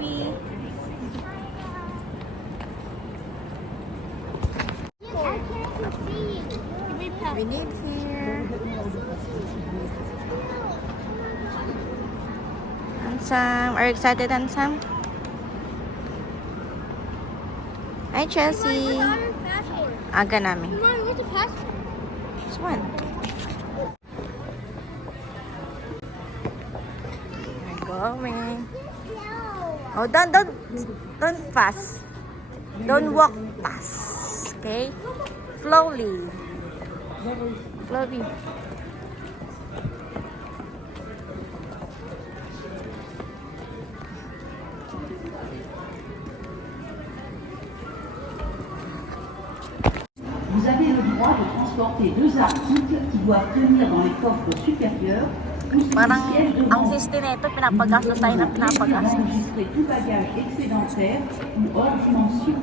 Chloe. We need here. Ansam, are you excited, Ansam? Hi, Chelsea. Aga namin. This one. We're going. Oh, don't pass. Don't walk fast. Okay? Slowly. Slowly. Vous avez le droit de transporter 2 articles qui doivent tenir dans les coffres supérieurs ou sous le Parang siège ang devant. system nito, pinapagastos tayo ng Vous pinapagastos. enregistrer tout bagage excédentaire ou hors dimension.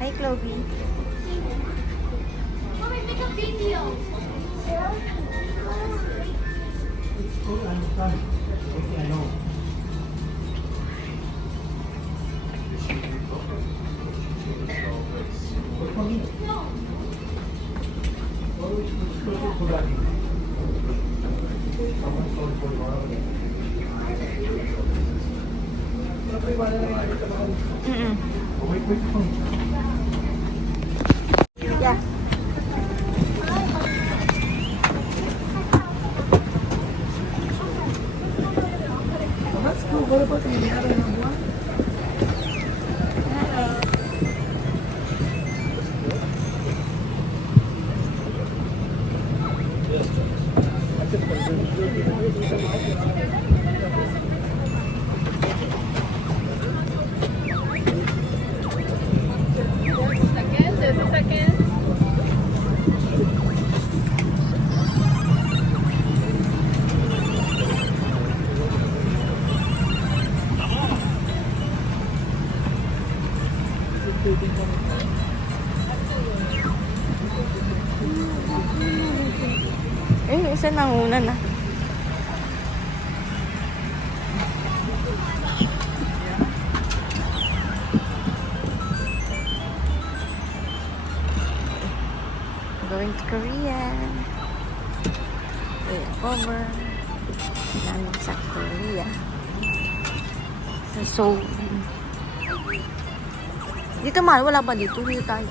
Hi, Chloe. Mommy, make a video. Yeah. That's cool. What about the other one? Yung isa nanguna na. Going to Korea. Over. Namin sa Korea. Sa Seoul. Dito mahal, wala ba dito? Dito tayo.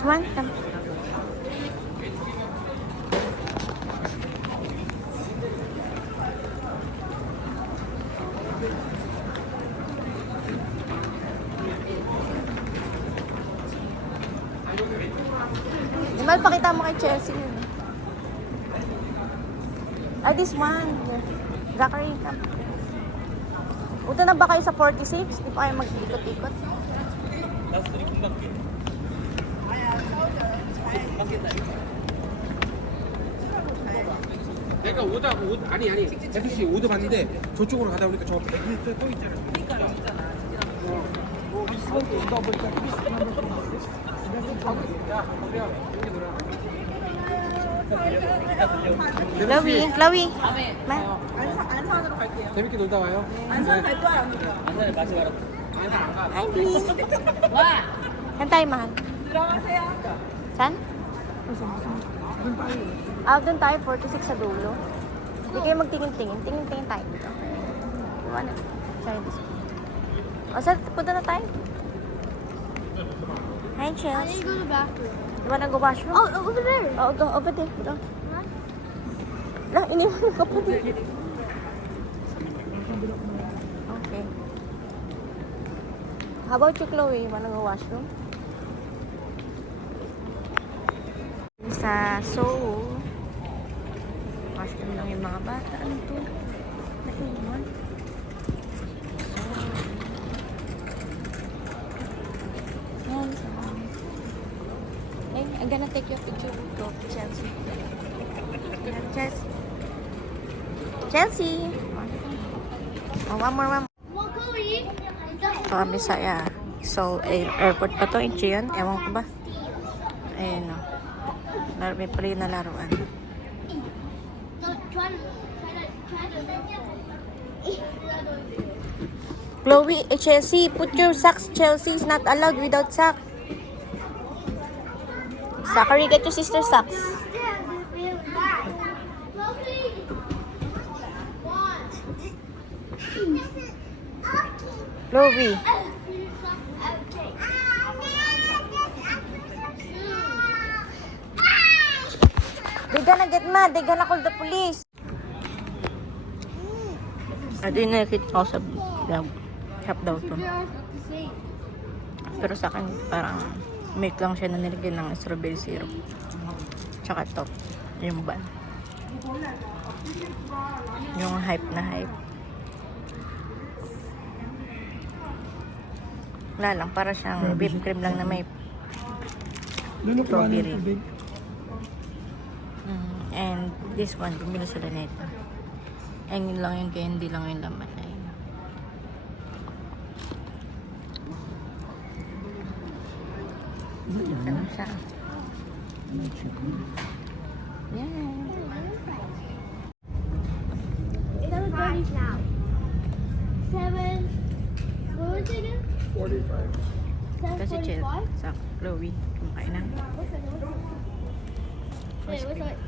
This one? Come. Mal, pakita mo kay Chelsea yun. Ah, this one. Zachary, come. Punta na ba kayo sa 46? Di pa kayo mag-ikot-ikot? 내가 아니 FC 오드 봤는데 저쪽으로 가다 보니까 저 100m 또 있잖아. Chloe. Ma. 안산으로 갈게요. 재밌게 놀다 와요. 안산 갈 거야, 안 가? Hi, Bea. Saan tayo, mahal? 들어가세요. Saan? Ah, doon tayo, 46 sa dulo. Hindi kayo magtingin-tingin. Tingin-tingin tayo dito. Iwanan. Sorry, this one. O, saan? Punta na tayo. Hi, Chels. go to the bathroom. You wanna go washroom? Oh, over there. Oh, go over there. Go. Lah, iniwan ko pa din. Okay. How about you, Chloe? You wanna go washroom? Sa Seoul. Washroom lang yung mga bata. Ano to? Naiwan. Yan. Hey, I'm gonna take your picture. Go, Chelsea. Chelsea. Chelsea. Oh, one more. Well, go eat. Ito kami sa Seoul Airport pa to, Incheon. Ewan ko ba? Ayan o. May pala yung nalaruan. No, try to. Chloe, Chelsea, put your socks. Chelsea is not allowed without socks. Zachary, get your sister's socks. Chloe. They're gonna get mad. They're gonna call the police. Ito yung nakikita ko sa vlog. Shop daw to. Pero sa akin, parang milk lang siya na nilagyan ng strawberry syrup. Tsaka top. Yung ban. Yung hype na hype. Wala lang, para siyang whipped cream lang na may strawberry. And this one, bumili sila nito. Ayun lang yung candy lang yung laman. Ayun. Ano siya? Yan. 7:30 now. 7. What was it again? 45. Kasi chill. 7:45. Sa Chloe. Kumakain na. Wait, what's it?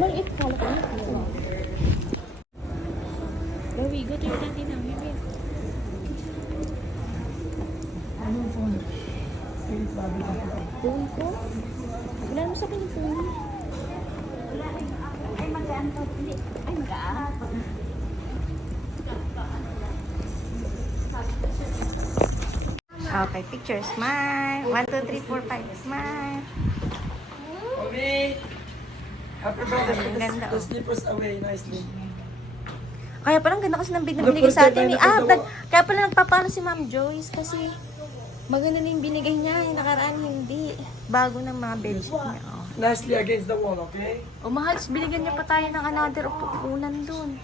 Maliit ka lang. Chloe, go to your daddy now. Here. Anong phone? 8 babi ka. Phone ko? Wala mo sa akin yung phone. Ay, mag-aanto. Ay, mag-aanto. Okay, picture. Smile. 1, 2, 3, 4, 5. Smile. Okay. Happy birthday. Ang ganda, The oh. slippers away nicely. Kaya parang ganda kasi ng binigay sa atin. Kaya pala nagpapano si Ma'am Joyce kasi maganda na yung binigay niya. Yung nakaraan hindi. Bago ng mga bedsheet niya. Oh. Nicely against the wall, okay? O mahal, binigyan niya pa tayo ng another upunan dun.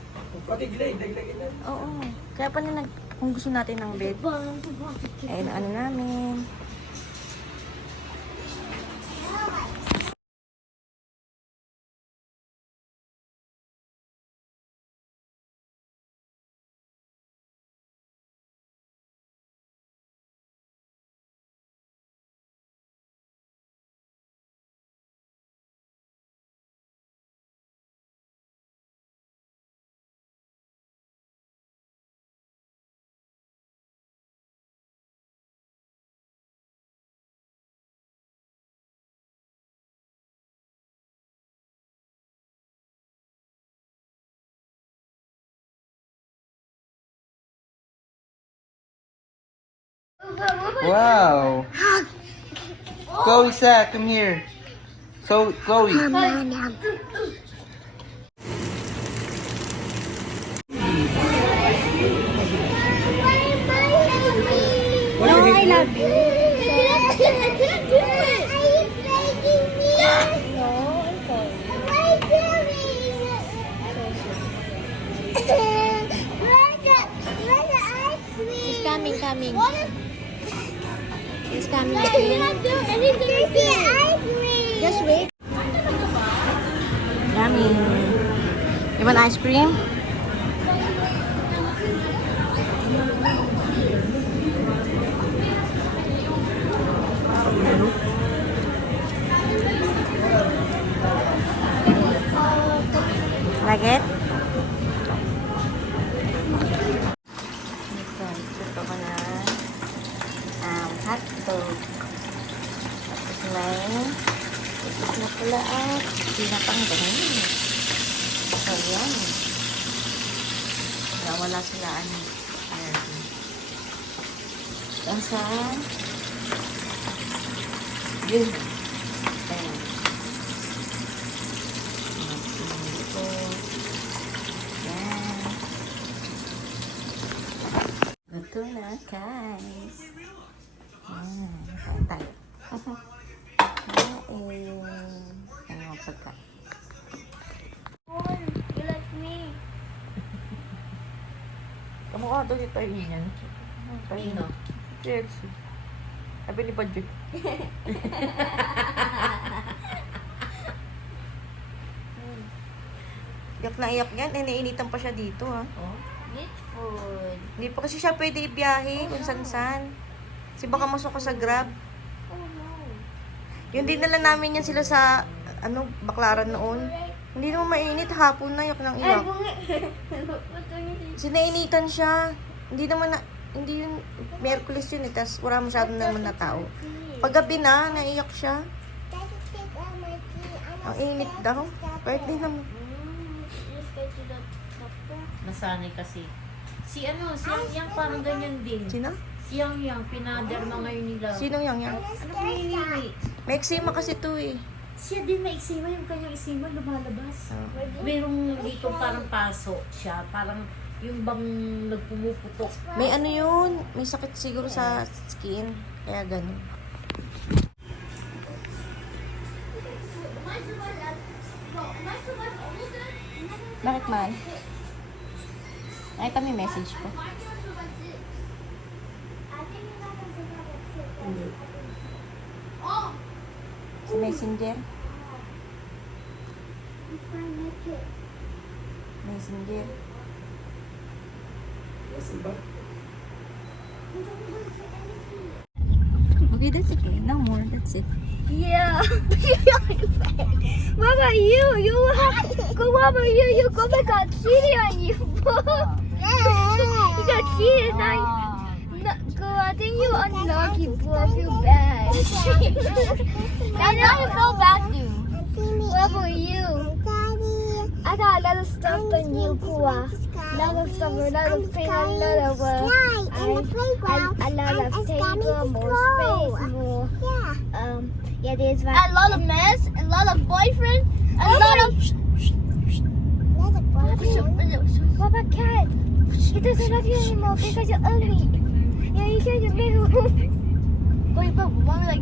Pati glade, dagdagan na. Oo. Kaya pala kung gusto natin ng bed. Ayun, ano namin. Wow. Chloe, Zach, come here. So, Chloe. No, I love you. I can't do it. Are you begging me? No, I'm sorry. Why are you doing? Where's the ice cream? He's coming. What is... He's coming. I cannot do anything with the ice cream. Just wait. Yummy. You want ice cream? Like it? Ito ko na hotdog. Tapos may itik na pula at pinapangganin. So, yan. Wala sila ano. Dansan. Yun. Ayan. Ito. Yan. Ito na, guys. Yan. Kain tayo. Ano ang pagkain? You like me? Kamukha daw yung tayo niyan. Sino? Chelsea. Sabi ni Badjut. Iyak na iyak yan. Nainitan pa siya dito, ha? Eat food. Hindi pa kasi siya pwede ibiyahe kung san-san. Kasi baka masok ko sa Grab. Oh no. Yung dinala namin yan sila sa, Baklaran noon. Hindi naman mainit. Hapon na iyak ng iyak. Sinainitan siya. Hindi yun, Merkulis yun eh. Tapos wala masyado naman na tao. Paggabi na, naiyak siya. Ang init daw. Kahit din naman. Nasanay kasi. Si Yang parang ganyan din. Sino? Si Yang, pinaderma ngayon nila. Sinong yang? Ano ba yun? May eczema kasi to eh. Siya din may eksima, yung kanyang eksima lumalabas. Merong dito parang paso siya, parang yung bang nagpumuputok. May ano yun, may sakit siguro sa skin. Kaya ganun. Bakit man? Nakita mo yung message ko. Sa Messenger. Messenger. Okay, that's okay. No more. That's it. Yeah. Mama, you Mama, you go back got cheated on you. You got cheated on you. No, go, I think you unlucky, bro. I feel bad. That's not I feel bad, dude. What about you? I got a lot of stuff on you, Kua. lot of summer, a lot of pain, a lot of a lot of table, more space, more yeah, there's a lot of mess, a lot of boyfriend, a lot of what about cat? He doesn't love you anymore because you're ugly. Yeah, you can't just make him. Wait, but mommy like.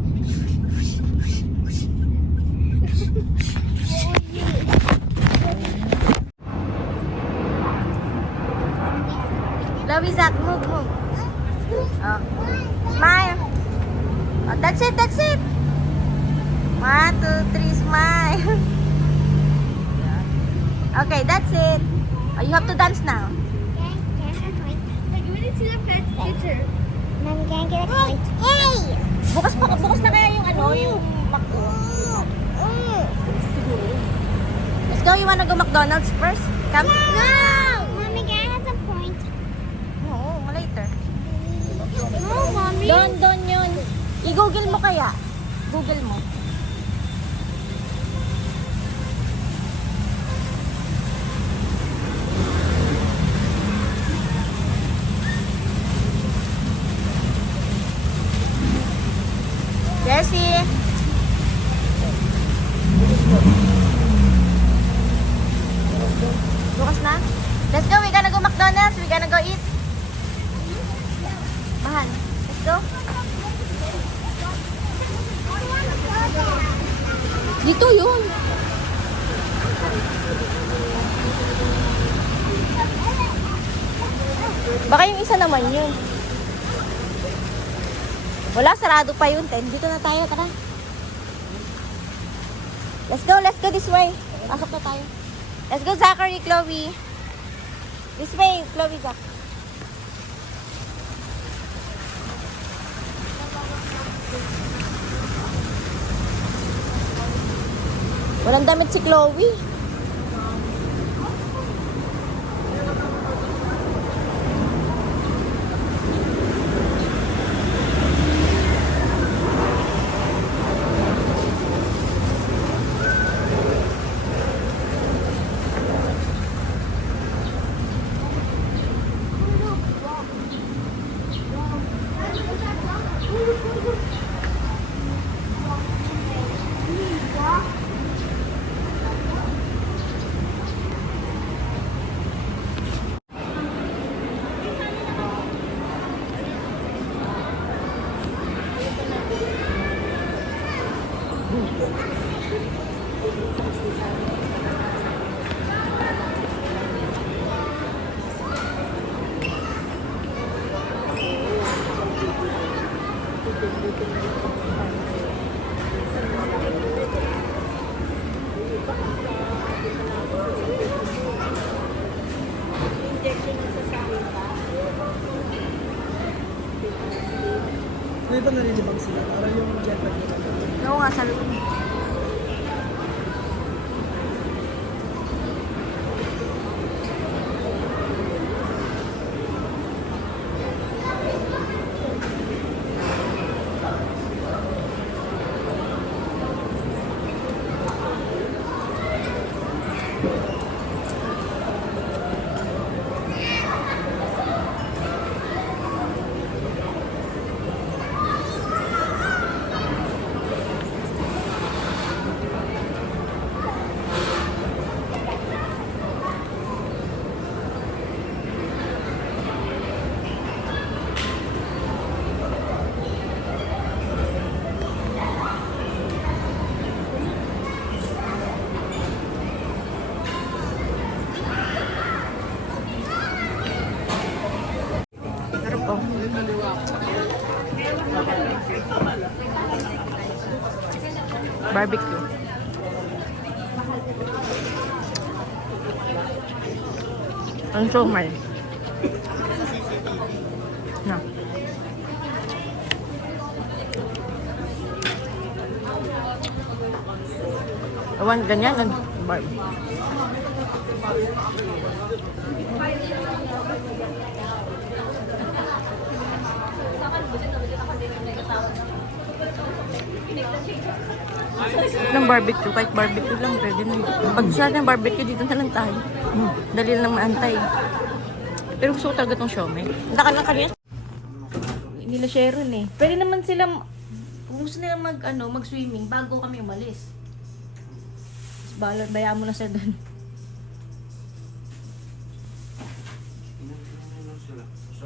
Chloe, Zach, move. Oh. Smile. Oh, that's it. 1, 2, 3, smile. Okay, that's it. Oh, you have to dance now. Like, we need to see the pet picture. Mommy, can I get a point? Hey! Bukas na kaya yung yung McDo. Let's go. You wanna go McDonald's first? Come. No! Mommy, can I have a point? Oo, later. No, Mommy. Doon yun. I-google mo kaya. Google mo. Jessie. Bukas na? Let's go. We gonna go McDonald's. We gonna go eat. Mahal. Let's go. Dito yun. Baka yung isa naman yun. Wala, sarado pa yun. Dito na tayo, tara. Let's go this way. Pasok na tayo. Let's go, Zachary, Chloe. This way, Chloe, Zach. Walang damit si Chloe. May ba nalilibang sila? Para yung jet lag nila. Oo nga, sa loob. Barbecue. Ang siomay. Na. Awan, ganyan. ng barbecue, kahit barbecue lang, pwede na yun. Pag siya ng barbecue, dito na lang tayo. Dali lang maantay. Pero gusto ko talaga itong siomay. Naka lang kanina. Hindi nila Sharon eh. Pwede naman sila, kung gusto nila mag-swimming bago kami umalis. Bayaan mo na siya doon.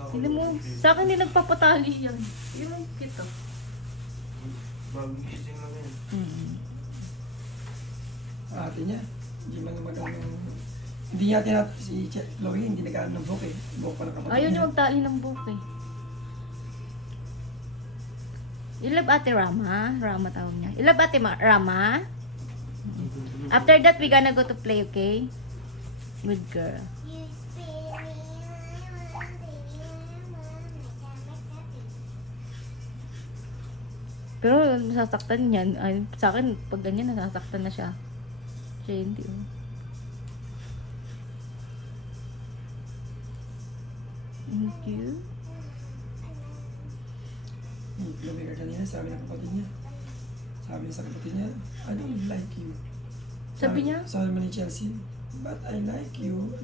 Hindi mo, sa akin hindi nagpapatali yan. Yung kito. Bagong gising lang yan. Ate niya, hindi man magandang... Hindi niya tinatapos si Chloe, hindi nag-ano ng book eh. Book pa ng kapatid Ayaw niya niya. magtali ng buhok eh. You love Ate Rama? Rama tawag niya. You love Ate Rama? After that, we gonna go to play, okay? Good girl. Pero nasasaktan yan. Ay, sa akin, pag ganyan, nasasaktan na siya. Siya hindi. Oh. Thank you. Lumigay kanina, sabi ng kapatid niya. Sabi niya sa kapatid niya, I don't like you. Sabi niya? Sabi mo ni Chelsea, but I like you.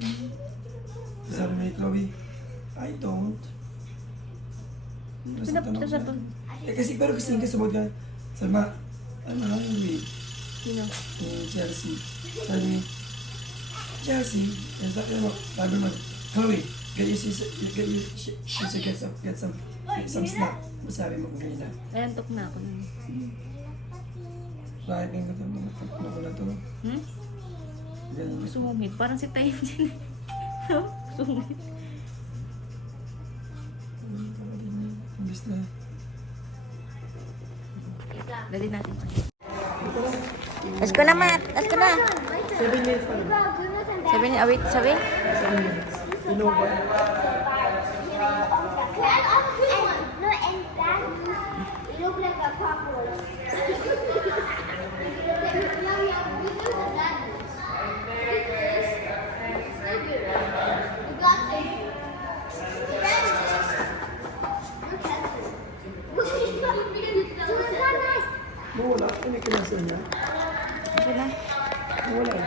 Sabi mo ni Chloe, I don't. Pinapita sa to. Eh kasi pero kasi ka sabot ka. Sabi ma, ano nga yung way? Sino? Ni Chelsea. Sabi ni, Chelsea, sabi mo, Chloe, get some snack. Sabi mo kung ganyan na. Ay, antok na ako. Bakit kang nakulat to? Hmm? Ganyan ka. Sungit. Parang si Tayo dyan. Sungit. Imbis na. Dali natin. Let's go na, Matt. Let's go na. 7 minutes pa rin. Wait, sabi? 7 minutes. You know what? Wala. Ano kinasa niya? Okay na. Wala eh.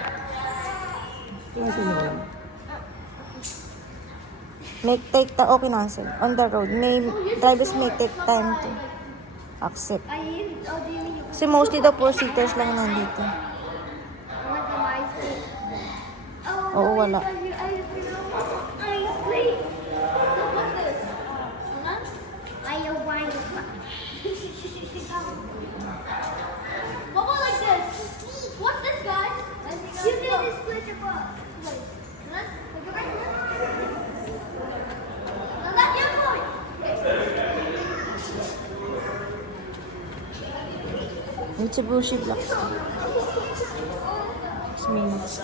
Kinasa niya wala. Okay na, sir. On the road. Drivers may take time to accept. Kasi mostly the 4-seaters lang nandito. Oo, wala. Bubble like this. What's this, guys? You need to split your book. Now that's your point. Mitsubishi Black. 6 minutes.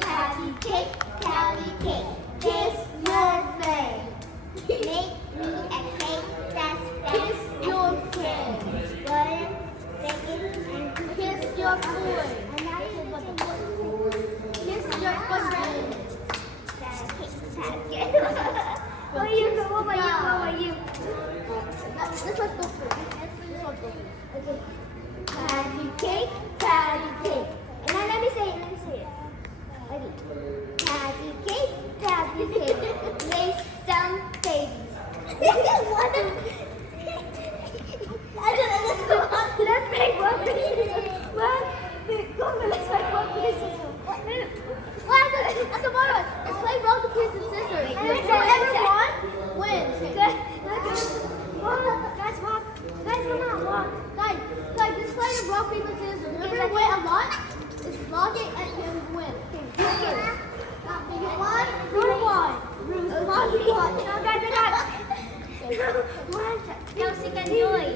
Patty cake, patty cake. Kiss your face. Make me a cake that's kiss your face. Butter, bacon, and kiss your food. Kiss your boyfriend. What are you? What about you? What about you? This one's go first. This one's go first. Okay. Patty cake, patty cake. And now let me say it. Ready? Patty cake, lay some babies. What? Let's make one piece. What? Go on, let's make one piece. What? At the bottom. Let's play rock, paper, scissors. Whoever wins. Okay? Guys, walk. Guys, come on, walk. Guys, let's play the rock, paper, scissors. Whoever wins a lot, it's lock it and can win. Okay. One. No, guys, I got one. Chelsea can join.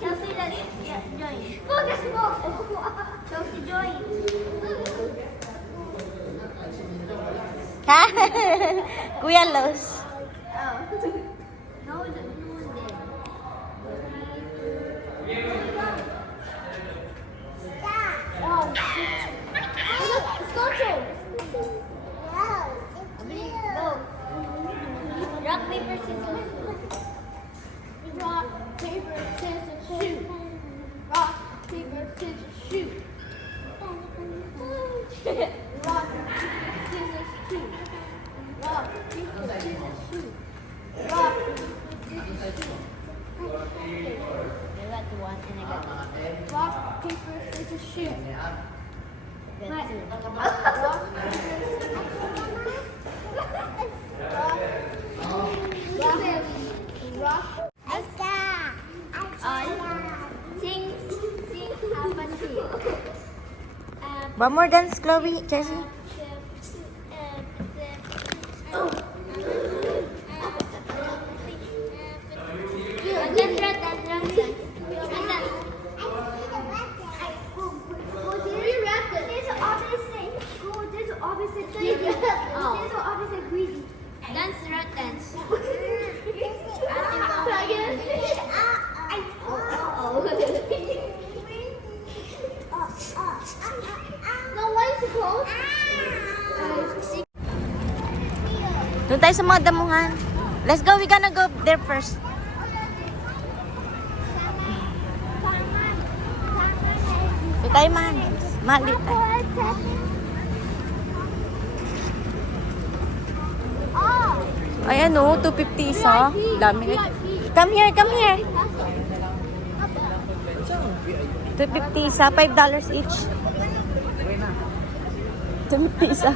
Chelsea, let's join. Focus, Chelsea, join. Ha? Kuya Los. No, paper, it's a ship. Rock. Sing Habanti. One more dance, Chloe, Jessie. Dance, rat dance. No, why is it closed? Doon tayo sa mga damuhan. Let's go, we gonna go there first. Doon tayo, man. Mali tayo. Ayan o, 250 isa. Dami. Come here, come here. 250 isa, $5 each. 250 isa.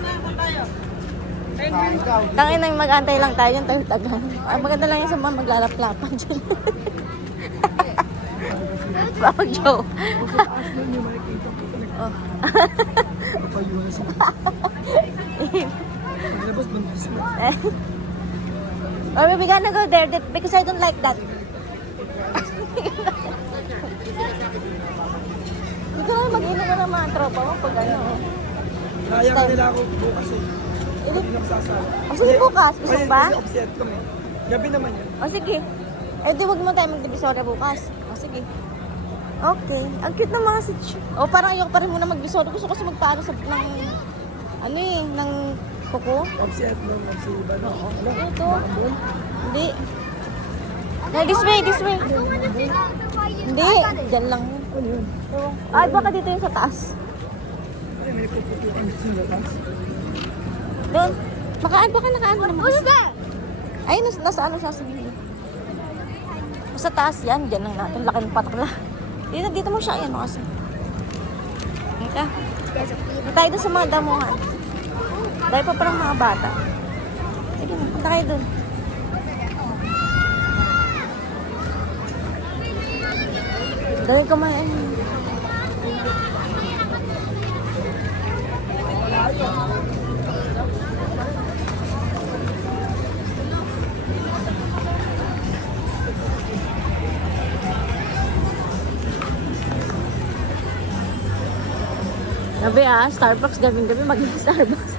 Tangin na mag-antay lang tayo yung tayo-tagan. Ay, maganda lang yan sa mga maglalaplapan dyan. Wow, Joe. Oh. Kapayuhan sa paglabas, bandis na. Or we gonna go there because I don't like that. Ikaw na mag-inom ka ng mga tropa mo pag ano. Kaya ka nila ako bukas eh. Hindi na masasala. O sige bukas, gusto mo ba? Kasi offset kami. Gabi naman yan. O sige. Eh di wag mo tayo mag-divisoria bukas. O sige. Okay. Ang cute ng mga sitch. O parang ayoko pa rin muna mag-divisoria. Gusto ko kasi magpaano sa ng ano eh, ng kuko. Offset lang. Si iba na. Ito. Hindi. No, this way, this way. Hindi. Diyan lang. Ano yun? Ay, baka dito yung sa taas. Ay, may puputukan sa labas. Doon. Makaan, baka nakaan naman. What's that? Ay, nasa ano siya sige. Sa taas yan. Diyan lang natin. Laki ng patak na. Dito mo siya. Ayan o kasi. Ika. Tayo doon sa mga damuhan. Dahil pa parang mga bata. Sige na, punta kayo doon. Dahil kumain. Gabi Starbucks, gabi-gabi mag-Starbucks.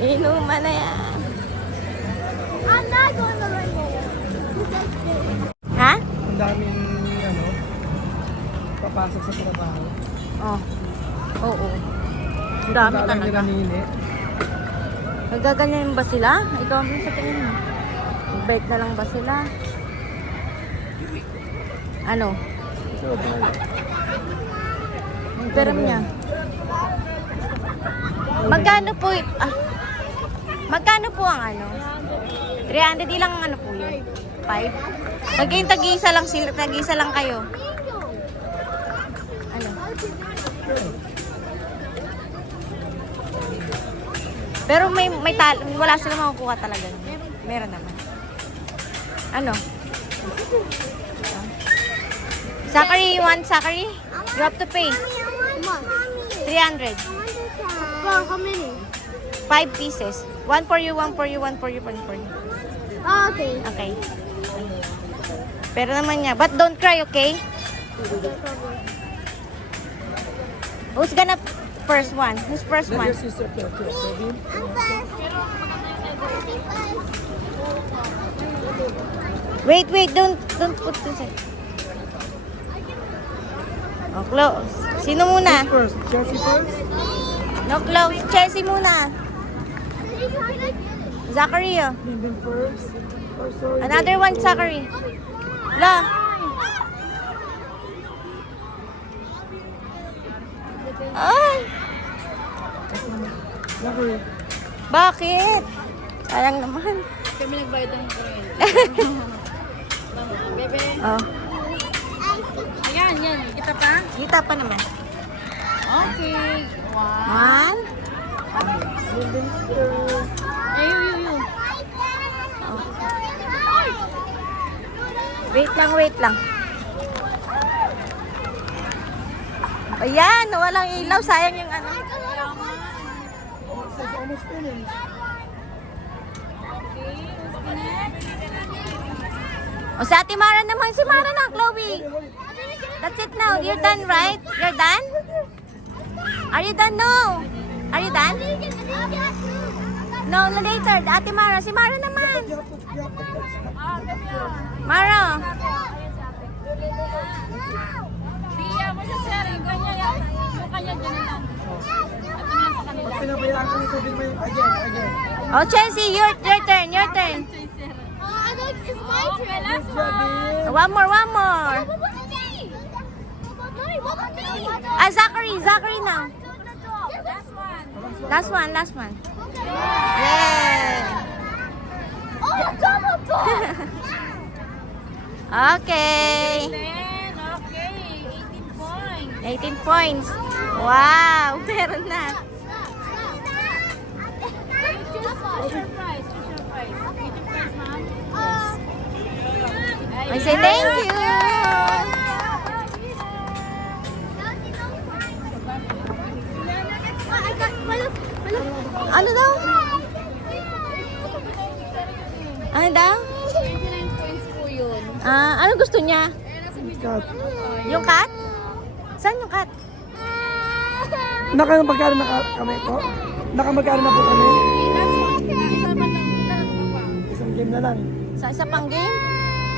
Inuman na yan. I'm not going to run there. Ha? Ang daming, papasok sa trabaho. Oh. Oo. Ang dami Ang talaga. nila. Nagaganyan ba sila? Ikaw ang sa tingin mo. Bait na lang ba sila? Ano? Ang pera niya. Magkano po ang ano? 300 ilang ano po yun? 5? Tag-isa lang sila, tag-isa lang kayo. Ano? Pero wala silang makukuha talaga. Meron naman. Ano? Zachary, you want Zachary? You have to pay. 300. For how many? 5 pieces. One for you, one for you, one for you, one for you. Oh, okay. Okay. Pero naman niya. But don't cry, okay? Who's gonna first one? Who's first Let one? your sister first. Baby. I'm first. Wait, don't put this in. Oh, close. Sino muna? First. Chelsea first. No, close. Chelsea muna. Zachary, oh. Linden first. Oh, sorry. Another one, Zachary. La. Ay, Zachary. bakit? Sayang naman. Kami nagbayad ng kuryente. Bebe. Oh. Ayan, yan. Kita pa? Kita pa naman. Okay. One. Wait lang. Ayan, walang ilaw. Sayang yung ano. Oh, it says almost finished. O sa Ate Mara naman. Si Mara na, Chloe. That's it now. You're done, right? You're done? Are you done? No. Are you done? No, later. Ate Mara. Si Mara naman. Mara. Pag pinabayaan ko yung sabihin mo yung again. Oh, Chelsea, your turn. I think it's my turn. Last one. One more. What was the name? What was the name? Ah, Zachary now. Last one. Last one. Yay! Oh, the double ball. Okay. Okay, 18 points. 18 points. Wow, meron na. What's your price? Mom? I say thank you. I got Ano daw? Ano daw? 29 points po yun. Ah, ano gusto niya? Cut. Yung cat? Saan yung cat? Nakamagkano na kami po? Nakamagkano na po kami? Isang game na lang. Sa isa pang game?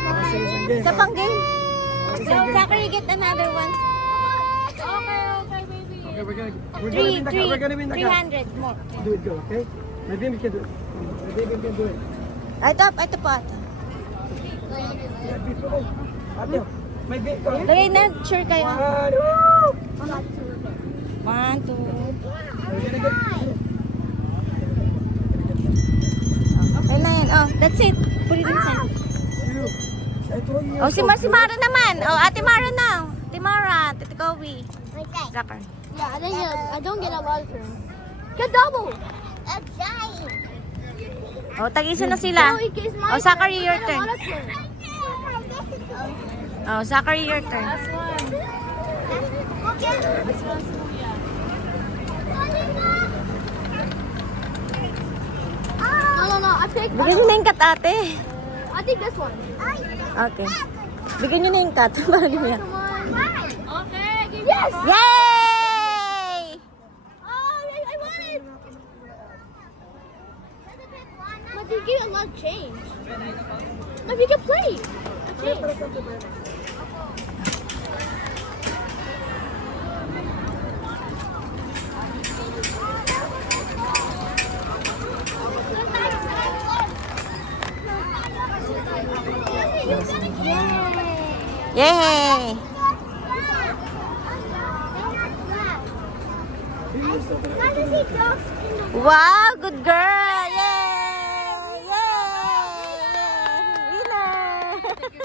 Kasi isang game. Isa pang game? Isang So, game. Zachary, get another one. Okay, we're gonna win the cup. 300 more. Do it, go, okay? My baby can do it. My baby can do it. Ito po. Yeah, before. Ate, my baby. Go. Lagay na, sure kayo. One. 1, 2. We're gonna get. Okay na yan. Oh, that's it. Put it inside. Two. I told you. Oh, si Mara naman. Oh, Ate Mara na. Ate Mara, Tito Kobe. Zachary. Yeah, I don't get a lot of turns. Get double. A giant. Oh, tag-isa na sila. Oh, Zachary, your turn. Oh, Zachary, your turn. No. I Bigyan nyo na yung cat, ate. think this one. Okay. Bigyan nyo na yung cat. Para niya. Come on. Okay, give Yes. Yay! Oh, I won it. But they give a lot of change. But we can play. Okay. Yay! Wow, good girl! Yay! Winner!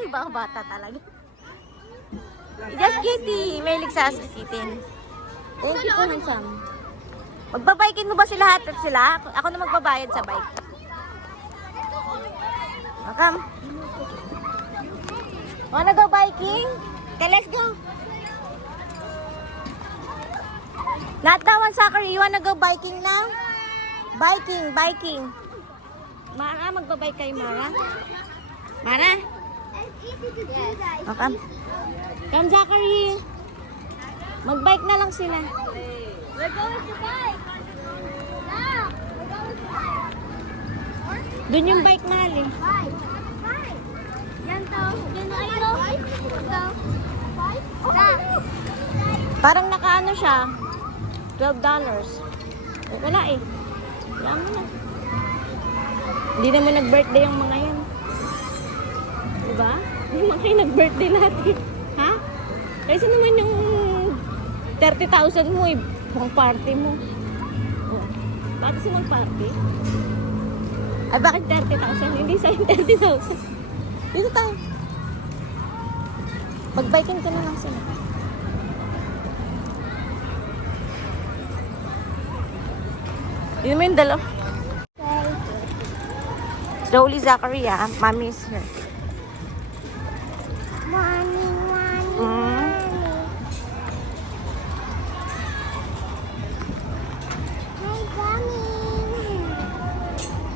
Ibang bata talaga. Just kitty. May ligsasakitin. Thank you po, handsome. Magbabikin mo ba sila lahat at sila? Ako na magbabayad sa bike. Come. Wanna go biking? Okay, let's go. Not that one, Zachary. You wanna go biking now? Biking. Mara, magbabike kayo, Mara? Mara? It's easy to do, guys. Oh, come. Come, Zachary. Magbike na lang sila. We're going to bike. Now, we're going to bike. Doon yung bike mahal eh. Bike. Yan to. Yan na ito. Ito. Bike. Parang nakaano siya. $12. Eh, wala eh. Wala mo na. Hindi naman nag-birthday yung mga yan. Diba? Hindi naman kayo nag-birthday lahat eh. Ha? Kaysa naman yung 30,000 mo eh. Pang party mo. Oh. Bakit si mag-party? Ay, bakit 30,000? Hindi sa'yo 30,000. Dito tayo. Mag-biking ka na lang sila. Yun mo yung dalaw. Slowly, Zachary, ah. Mommy is here. Mommy. Mm. Hi, coming.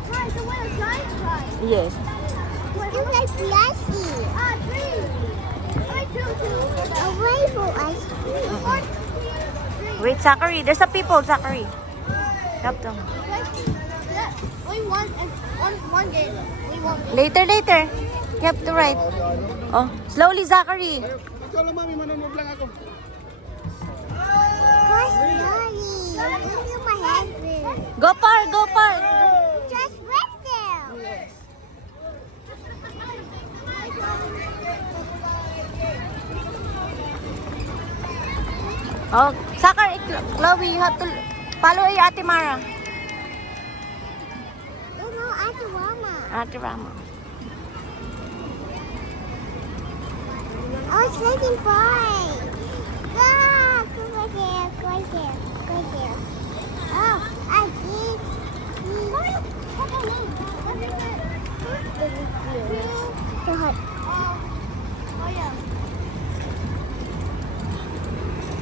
Hi, so what a giant try. Yes. It's like flashy. Three. I two. A rainbow ice cream. One, two, Wait, Zachary. There's a people, Zachary. Help them. We won one game. We won. Later. You have to write. Oh, slowly, Zachary. Ikaw lang, mami, manonood lang ako. My husband. Go par. Just right there. Oh, Zachary, Chloe, you have to follow your Ate Mara. Ate Mama. Ate Rama. Oh, it's making fun. Go right there. Oh, I did. So hot. Oh, yeah.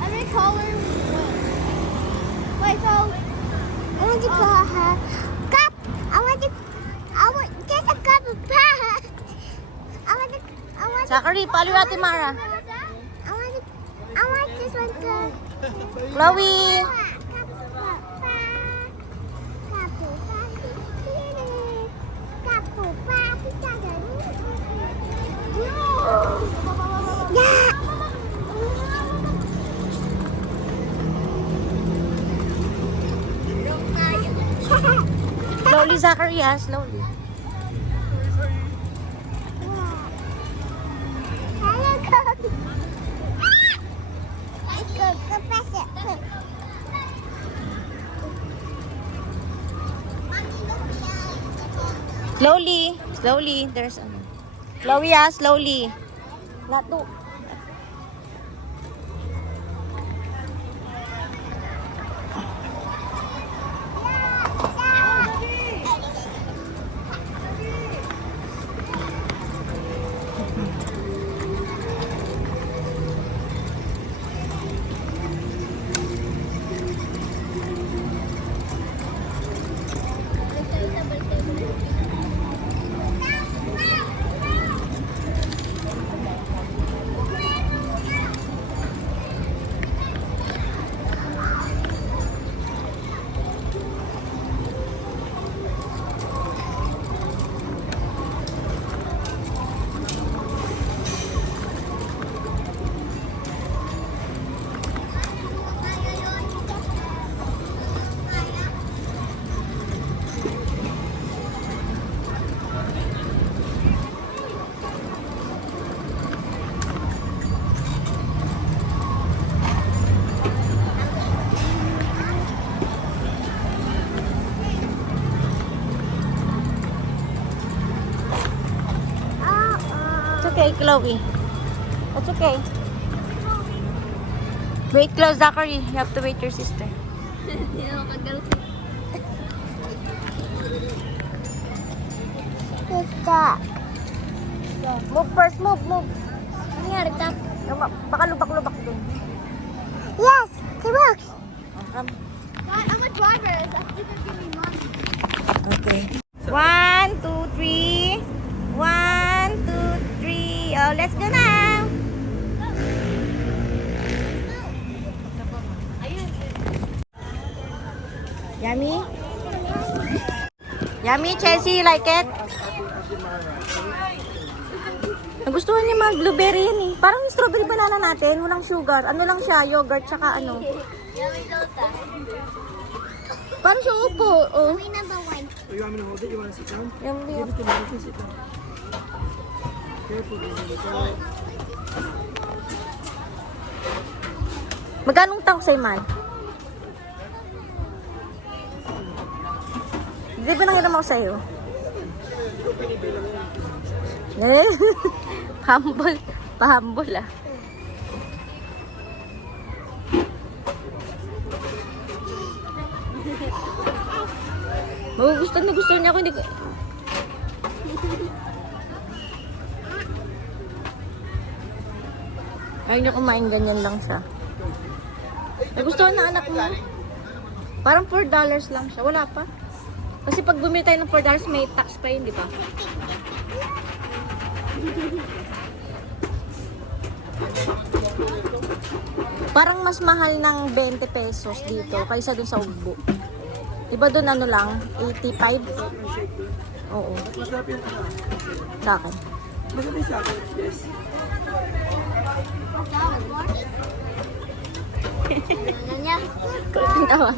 Every color. Wait, so I want to put her cup. I want just a cup of pie. I want Zachary, follow your Ate Mara. I want this one too. Chloe. Slowly, Zachary, ah. Slowly. Slowly. There's ano. Chloe, ah. Slowly. Not to. It's okay, Chloe. It's okay. Wait, close, Zachary. You have to wait your sister. Stop. Move first, move. Nangyari tap. Baka lubak-lubak dun. Yes, it works. Come. I'm a driver. You can give me money. Okay. 1, 2, 3. 1, 2, 3. Oh, let's go now. Yummy? Yummy, Chelsea, you like it? Nagustuhan niya mga blueberry yan eh. Parang yung strawberry banana natin, walang sugar. Ano lang siya, yogurt, tsaka ano. Parang siya upo. Oh. Number 1. Oh, you want me to hold it? You want to sit down? Yummy. Give it to me. You can sit down. Careful, baby. Magkanong tawag sa'yo, man? Di ba nangiram ako sa'yo? Humble. Pa-humble ah. Magugustuhan na gusto niya ako. Hindi ko... Ayaw niya kumain, ganyan lang siya. Nagustuhan na anak mo. Parang $4 lang siya. Wala pa. Kasi pag bumili tayo ng $4, may tax pa yun, di ba? Parang mas mahal ng 20 pesos dito kaysa dun sa Ugbo. Diba dun ano lang? 85? Oo. Sa akin. Maganda yung sa akin. Yes. Ano niya? Tawag.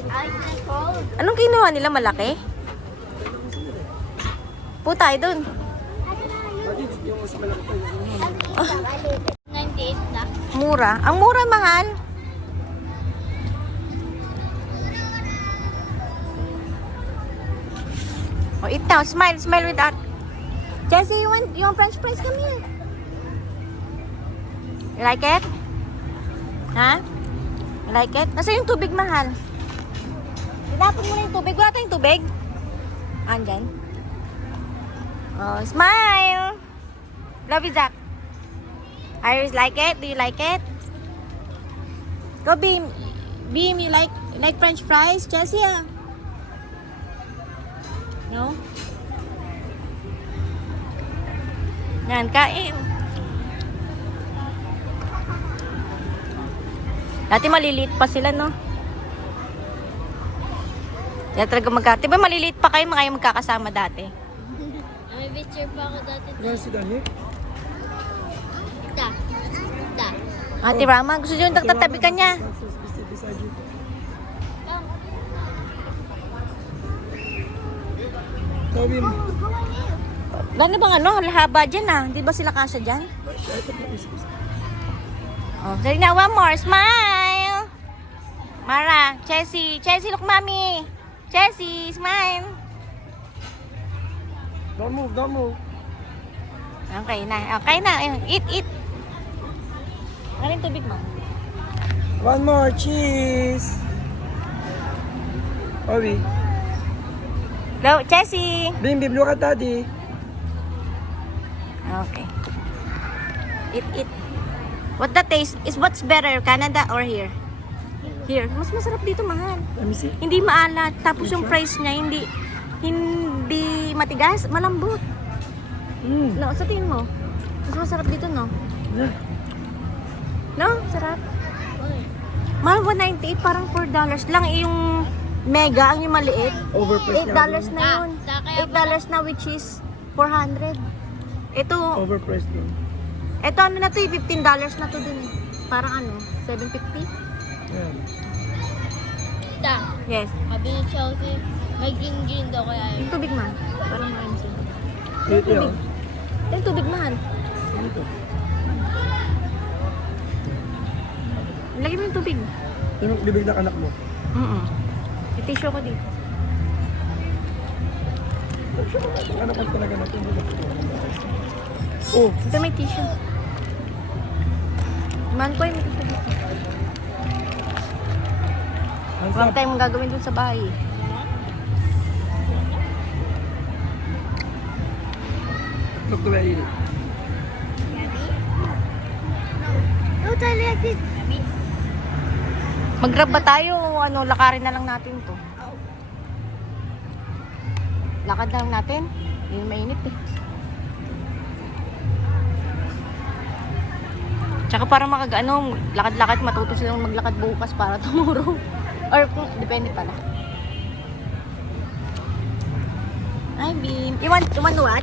Ice cold. Anong kinuha nila? Malaki? Po tayo dun. Yung mas malaki pa yun. 98 na. Mura. Ang mura, mahal. Oh, eat now. Smile. Smile with that. Jessie, you want french fries? Come here. You like it? Ha? You like it? Nasa yung tubig, mahal? Ilapon mo na yung tubig. Wala tayong tubig? Andyan. Oh, smile. Love you, Zach. Iris, like it? Do you like it? Go, Beam. Beam, you like french fries? Jessie, ah. No? Yan, kain. Dati maliliit pa sila, no? Kaya talaga diba maliliit pa kayo magkakasama dati? May picture pa ako dati. You wanna sit down here? Da. Da. Ate Rama, gusto nyo yung tatabi ka niya. Beside you. Toby, Gano bang ano? Haba dyan ah. Di ba sila kasya dyan? Oh, sorry na. One more. Smile! Mara, Chessie. Chessie, look mommy. Chessie, smile. don't move, don't move. Okay na. Okay na. Ayun, eat. Ano yung tubig mo? One more, cheese. Toby, Hello, Chessie. Bim, look at daddy. Okay. Eat. What the taste? What's better, Canada or here? Here. Mas masarap dito, mahal. Let me see. Hindi maalat. Tapos yung price niya, hindi matigas, malambot. No, sa tingin mo, mas masarap dito, no? Yeah. No? Sarap. Mahal, 198, parang $4 lang. Yung mega, ang yung maliit, Overpriced $8 na yun. $8 na, which is 400. Ito, Overpriced doon. ito ano na to, $15 na to dun. Parang ano, 750? Yeah. Da. Yes. Mabili Chelsea. May green daw kaya yun. Yung tubig, man. Parang ano siya. Dito yun. Yung tubig, man. Dito. Lagyan mo yung tubig. Yung bibig ng anak mo. Itisyo ko dito. Anak ko talaga natin. Oh, Ito may tissue. Man ko, may tissue dito. hands Huwag up. tayong gagawin dun sa bahay. Look the way I eat it. No, tali like this. Mag-grab ba tayo o ano, lakarin na lang natin to? Lakad na lang natin. Yung mainit eh. Tsaka para lakad-lakad, matuto silang maglakad bukas para tomorrow. Or kung, depende pala. Hi, Beam. You want to watch?